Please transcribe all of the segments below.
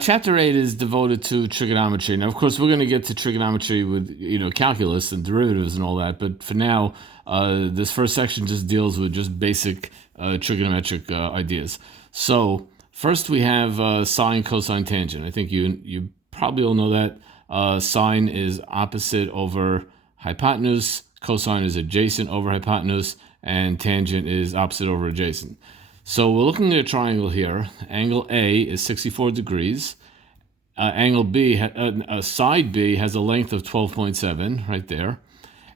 Chapter 8 is devoted to trigonometry. Now, of course, we're going to get to trigonometry with, calculus and derivatives and all that. But for now, this first section just deals with just basic trigonometric ideas. So first we have sine, cosine, tangent. I think you probably all know that. Sine is opposite over hypotenuse. Cosine is adjacent over hypotenuse. And tangent is opposite over adjacent. So we're looking at a triangle here. Angle A is 64 degrees. Angle B, side B has a length of 12.7 right there.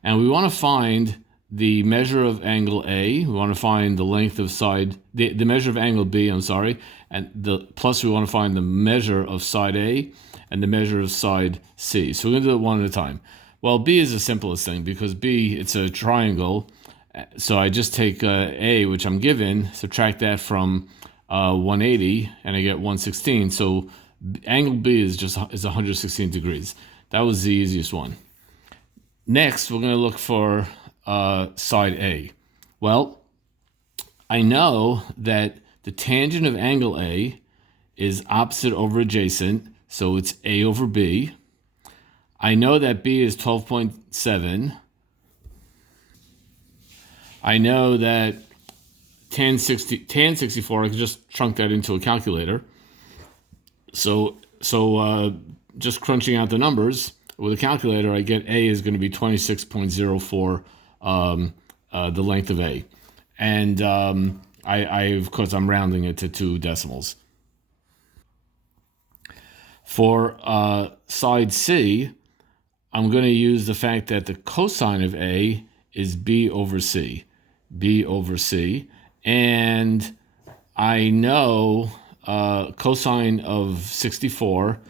And we want to find the measure of angle A. We want to find the length of side, the measure of angle B, I'm sorry. And plus we want to find the measure of side A and the measure of side C. So we're going to do it one at a time. Well, B is the simplest thing because B, it's a triangle. So I just take A, which I'm given, subtract that from 180, and I get 116. So angle B is 116 degrees. That was the easiest one. Next, we're going to look for side A. Well, I know that the tangent of angle A is opposite over adjacent, so it's A over B. I know that B is 12.7. I know that tan 64, I can just chunk that into a calculator. So just crunching out the numbers with a calculator, I get A is going to be 26.04, the length of A. And of course, I'm rounding it to 2 decimals. For side C, I'm going to use the fact that the cosine of A is B over C. B over C, and I know cosine of 64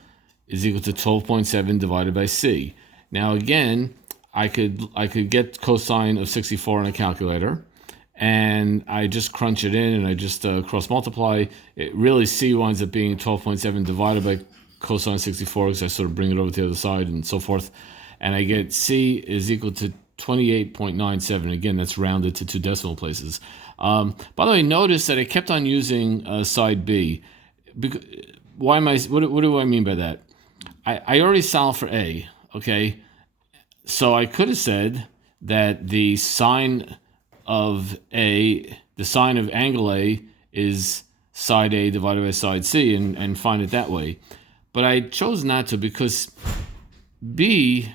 is equal to 12.7 divided by C. Now again, I could get cosine of 64 on a calculator, and I just crunch it in and I just cross multiply. It really C winds up being 12.7 divided by cosine 64 because I sort of bring it over to the other side and so forth, and I get C is equal to 28.97. Again, that's rounded to 2 decimal places. By the way, notice that I kept on using side B. Why am I? What do I mean by that? I already solved for A. Okay, so I could have said that the sine of A, the sine of angle A, is side A divided by side C, and find it that way. But I chose not to because B,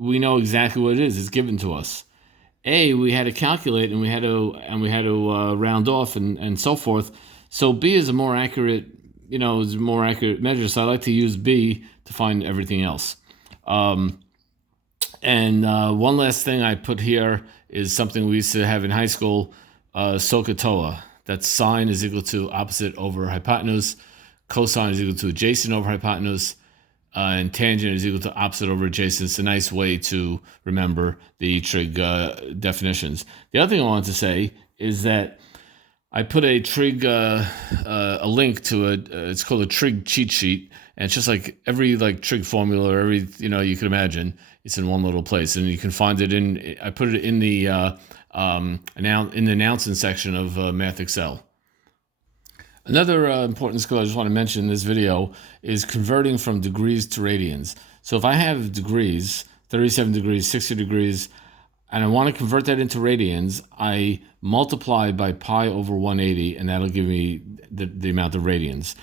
we know exactly what it is. It's given to us. A, we had to calculate and we had to round off and so forth. So B is a more accurate, measure. So I like to use B to find everything else. And one last thing I put here is something we used to have in high school, SOHCAHTOA. That's sine is equal to opposite over hypotenuse. Cosine is equal to adjacent over hypotenuse. And tangent is equal to opposite over adjacent. It's a nice way to remember the trig definitions. The other thing I wanted to say is that I put a trig, a link to it. It's called a trig cheat sheet, and it's just like every trig formula or every you could imagine. It's in one little place, and you can find it in. I put it in the announcement section of Math Excel. Another important skill I just want to mention in this video is converting from degrees to radians. So if I have degrees, 37 degrees, 60 degrees, and I want to convert that into radians, I multiply by pi over 180, and that'll give me the amount of radians.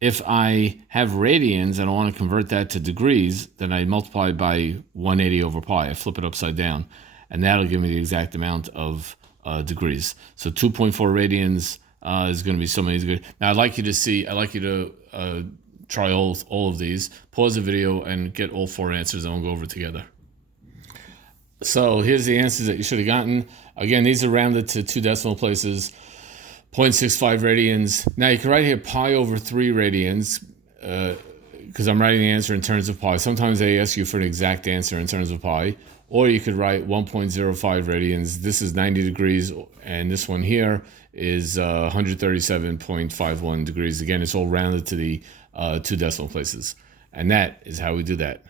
If I have radians and I want to convert that to degrees, then I multiply by 180 over pi. I flip it upside down, and that'll give me the exact amount of degrees. So 2.4 radians is going to be so many degrees. Now I'd like you to try all of these. Pause the video and get all 4 answers, and we'll go over it together. So here's the answers that you should have gotten. Again, these are rounded to 2 decimal places. 0.65 radians. Now you can write here pi over 3 radians because I'm writing the answer in terms of pi. Sometimes they ask you for an exact answer in terms of pi. Or you could write 1.05 radians. This is 90 degrees, and this one here is 137.51 degrees. Again, it's all rounded to the 2 decimal places. And that is how we do that.